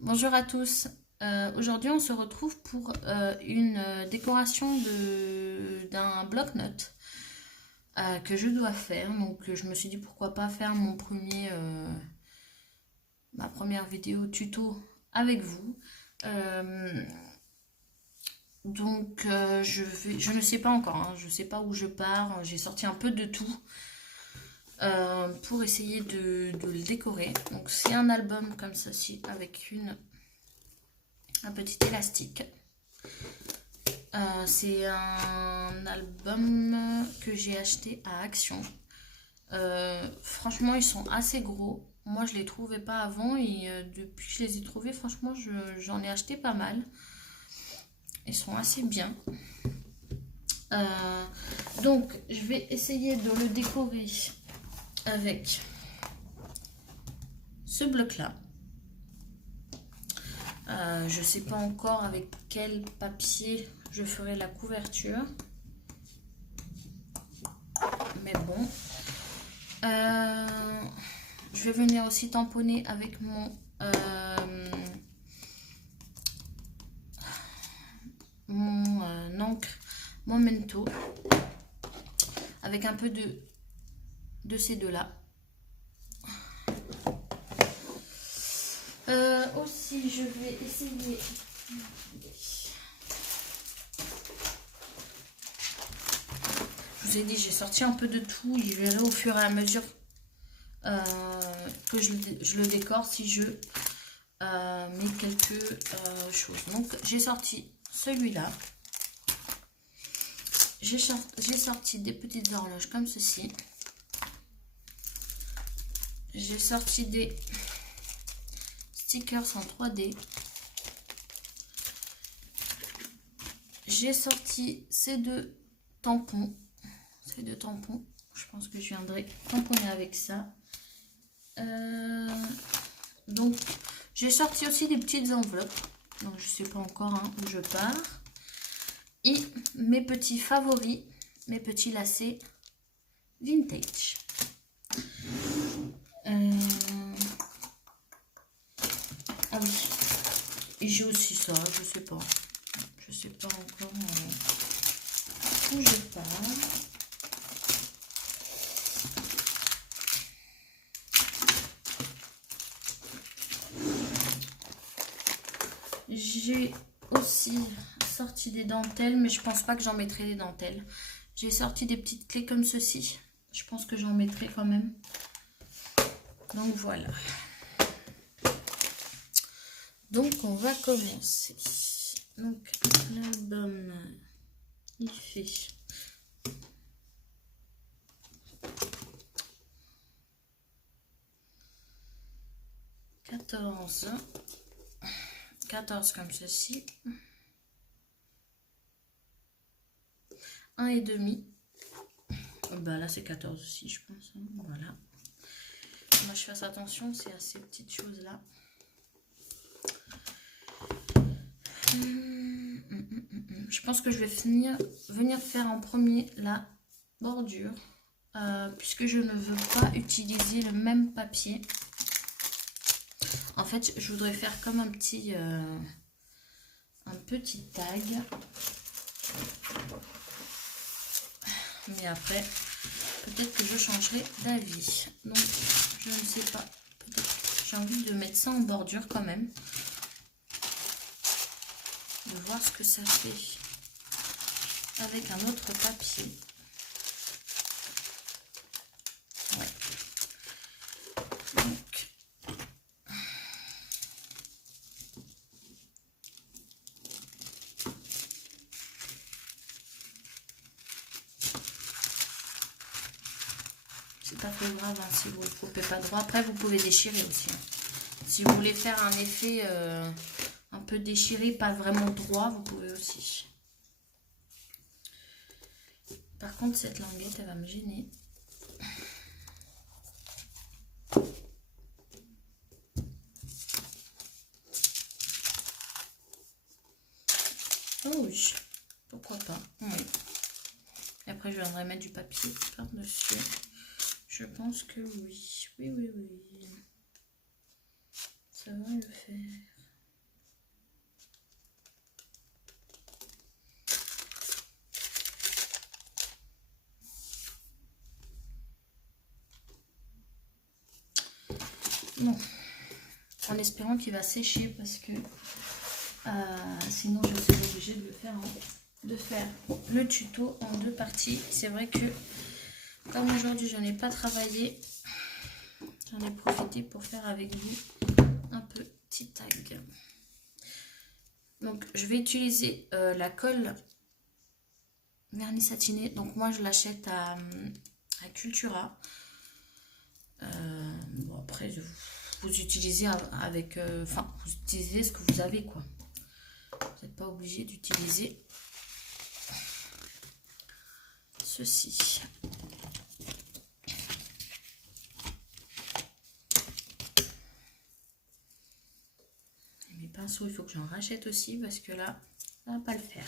Bonjour à tous. Aujourd'hui, on se retrouve pour une décoration d'un bloc-notes que je dois faire. Donc, je me suis dit pourquoi pas faire ma première vidéo tuto avec vous. Euh, je ne sais pas encore, hein, je ne sais pas où je pars. J'ai sorti un peu de tout pour essayer de le décorer. Donc, c'est un album comme ceci avec un petit élastique. C'est un album que j'ai acheté à Action. Franchement, ils sont assez gros. Moi, je les trouvais pas avant et depuis que je les ai trouvés, franchement, j'en ai acheté pas mal. Ils sont assez bien. Euh, donc, je vais essayer de le décorer avec ce bloc-là. Je sais pas encore avec quel papier je ferai la couverture. Mais bon. Je vais venir aussi tamponner avec mon encre Momento avec un peu de ces deux-là. Aussi, je vais essayer. Je vous ai dit, j'ai sorti un peu de tout. Je verrai au fur et à mesure que je le décore si je mets quelques choses. Donc, j'ai sorti celui-là. J'ai sorti des petites horloges comme ceci. J'ai sorti des stickers en 3D. J'ai sorti ces deux tampons. Je pense que je viendrai tamponner avec ça. Donc, j'ai sorti aussi des petites enveloppes. Donc, je sais pas encore où je pars. Et mes petits favoris, mes petits lacets vintage. Ah oui. Et j'ai aussi ça, je sais pas. Je sais pas encore où je pars. J'ai aussi sorti des dentelles, mais je pense pas que j'en mettrai des dentelles. J'ai sorti des petites clés comme ceci. Je pense que j'en mettrai quand même. Donc voilà. Donc on va commencer. Donc l'album, il fait 14 comme ceci. 1,5. Bah là c'est 14 aussi je pense. Voilà. Moi je fasse attention, c'est à ces petites choses là. Je pense que je vais venir faire en premier la bordure. Puisque je ne veux pas utiliser le même papier. En fait, je voudrais faire comme un petit tag. Mais après, peut-être que je changerai d'avis. Donc, je ne sais pas. Peut-être j'ai envie de mettre ça en bordure quand même. De voir ce que ça fait avec un autre papier. Ouais. Donc, c'est pas trop grave si vous ne coupez pas droit. Après, vous pouvez déchirer aussi. Si vous voulez faire un effet un peu déchiré, pas vraiment droit, vous pouvez aussi. Par contre, cette languette, elle va me gêner. Oh oui, pourquoi pas. Oui. Et après, je viendrai mettre du papier par-dessus. Je pense que oui. Oui. Ça va le faire. Bon, en espérant qu'il va sécher parce que sinon je serai obligée de faire le tuto en 2 parties. C'est vrai que comme aujourd'hui je n'ai pas travaillé, j'en ai profité pour faire avec vous un petit tag. Donc je vais utiliser la colle vernis satiné. Donc moi je l'achète à Cultura. Bon après vous utilisez avec vous utilisez ce que vous avez quoi. Vous n'êtes pas obligé d'utiliser ceci. Et mes pinceaux, il faut que j'en rachète aussi parce que là, ça va pas le faire.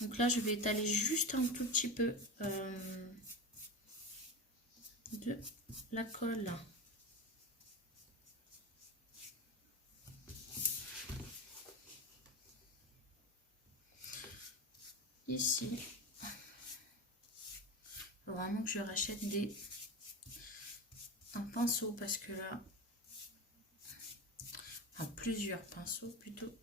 Donc là, je vais étaler juste un tout petit peu de la colle. Ici. Il faut vraiment que je rachète un pinceau parce que là, enfin plusieurs pinceaux plutôt.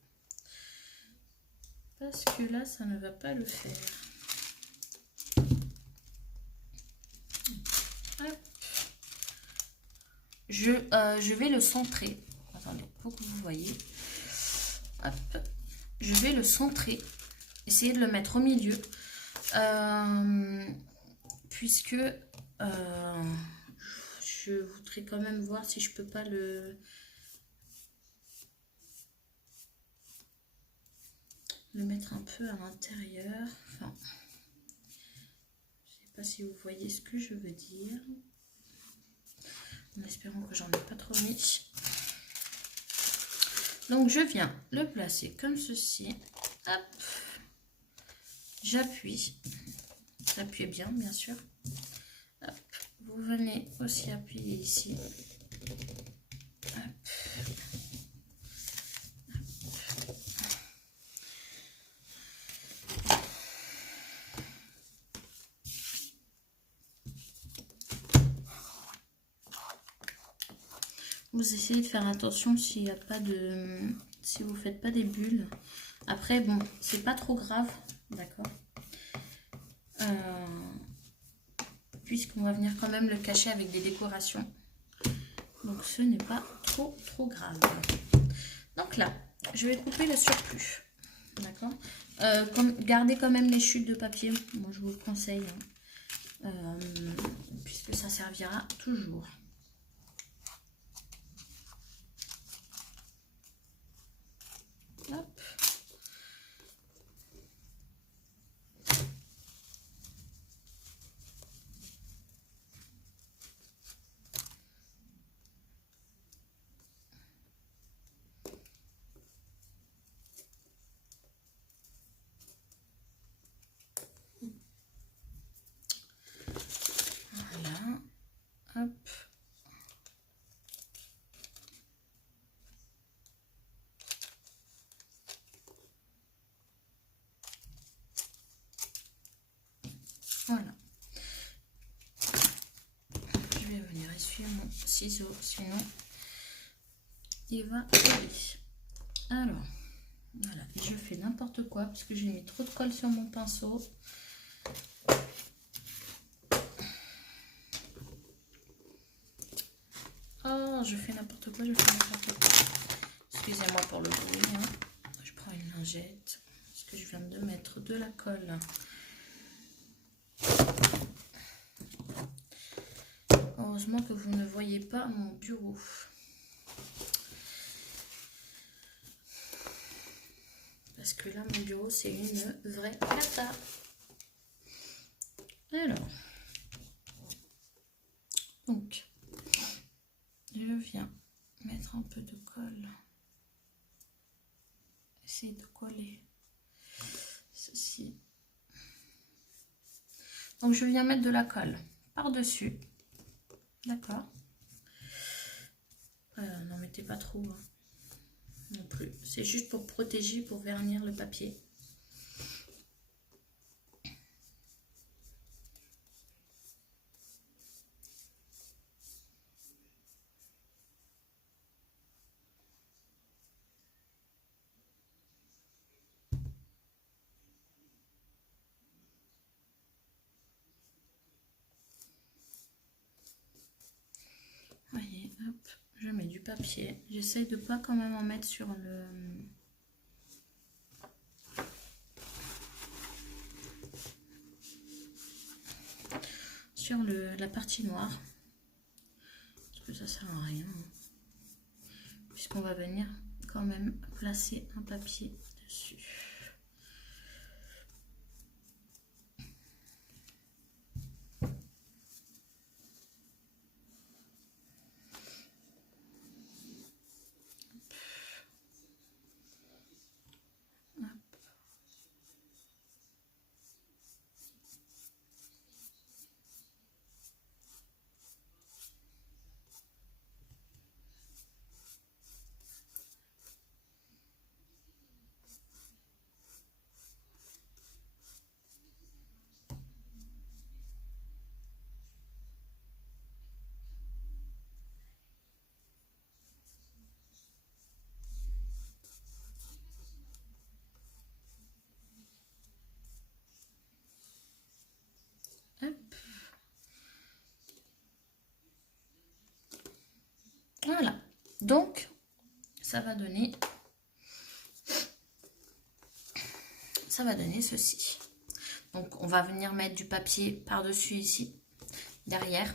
Parce que là, ça ne va pas le faire. Hop. Je vais le centrer. Attendez, pour que vous voyez. Hop. Je vais le centrer. Essayer de le mettre au milieu. Puisque je voudrais quand même voir si je peux pas le mettre un peu à l'intérieur. Enfin, je sais pas si vous voyez ce que je veux dire. En espérant que j'en ai pas trop mis. Donc je viens le placer comme ceci. Hop. J'appuie. Appuyez bien, bien sûr. Hop. Vous venez aussi appuyer ici. Hop. Vous essayez de faire attention s'il n'y a pas de... si vous ne faites pas des bulles. Après, bon, c'est pas trop grave, d'accord, puisqu'on va venir quand même le cacher avec des décorations. Donc, ce n'est pas trop grave. Donc là, je vais couper le surplus, d'accord. Gardez quand même les chutes de papier, moi je vous le conseille, hein, puisque ça servira toujours. Hop. Voilà. Hop. Voilà. Je vais venir essuyer mon ciseau, sinon il va coller. Alors, voilà. Et je fais n'importe quoi parce que j'ai mis trop de colle sur mon pinceau. Oh, je fais n'importe quoi, Excusez-moi pour le bruit. Hein. Je prends une lingette parce que je viens de mettre de la colle. Heureusement que vous ne voyez pas mon bureau. Parce que là, mon bureau, c'est une vraie cata. Alors, donc, je viens mettre un peu de colle. Essayer de coller ceci. Donc, je viens mettre de la colle par-dessus. D'accord. N'en mettez pas trop hein, non plus. C'est juste pour protéger, pour vernir le papier. Hop, je mets du papier. J'essaye de pas quand même en mettre sur le... sur la partie noire. Parce que ça sert à rien. Puisqu'on va venir quand même placer un papier dessus. Hop. Voilà, donc ça va donner ceci. Donc on va venir mettre du papier par-dessus ici, derrière.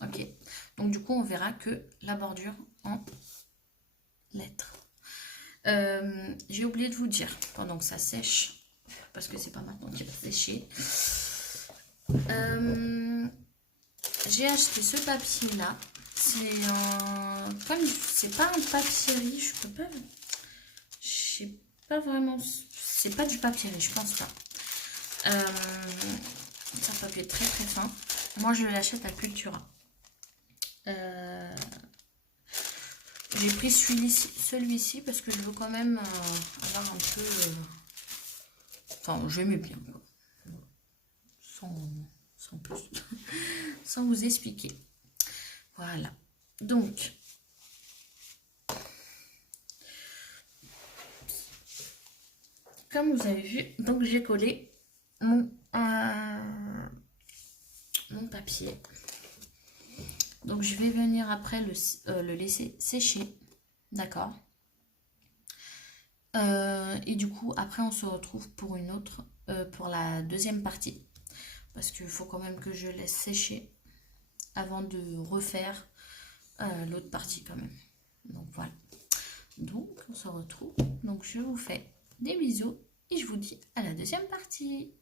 Ok, donc du coup on verra que la bordure en lettres. J'ai oublié de vous dire, pendant que ça sèche, parce que c'est pas maintenant qu'il va sécher, j'ai acheté ce papier là. C'est un... comme c'est pas un papier riz, je peux pas... Je sais pas vraiment... C'est pas du papier riz, je pense pas. C'est un papier très très fin. Moi je l'achète à Cultura. J'ai pris celui-ci parce que je veux quand même avoir un peu... Enfin, je m'aimais bien, quoi. Sans plus. Sans vous expliquer. Voilà. Donc, comme vous avez vu, donc j'ai collé mon papier. Donc, je vais venir après le laisser sécher. D'accord. Et du coup, après, on se retrouve pour une autre, pour la deuxième partie. Parce qu'il faut quand même que je laisse sécher avant de refaire l'autre partie quand même. Donc voilà. Donc on se retrouve. Donc je vous fais des bisous et je vous dis à la deuxième partie.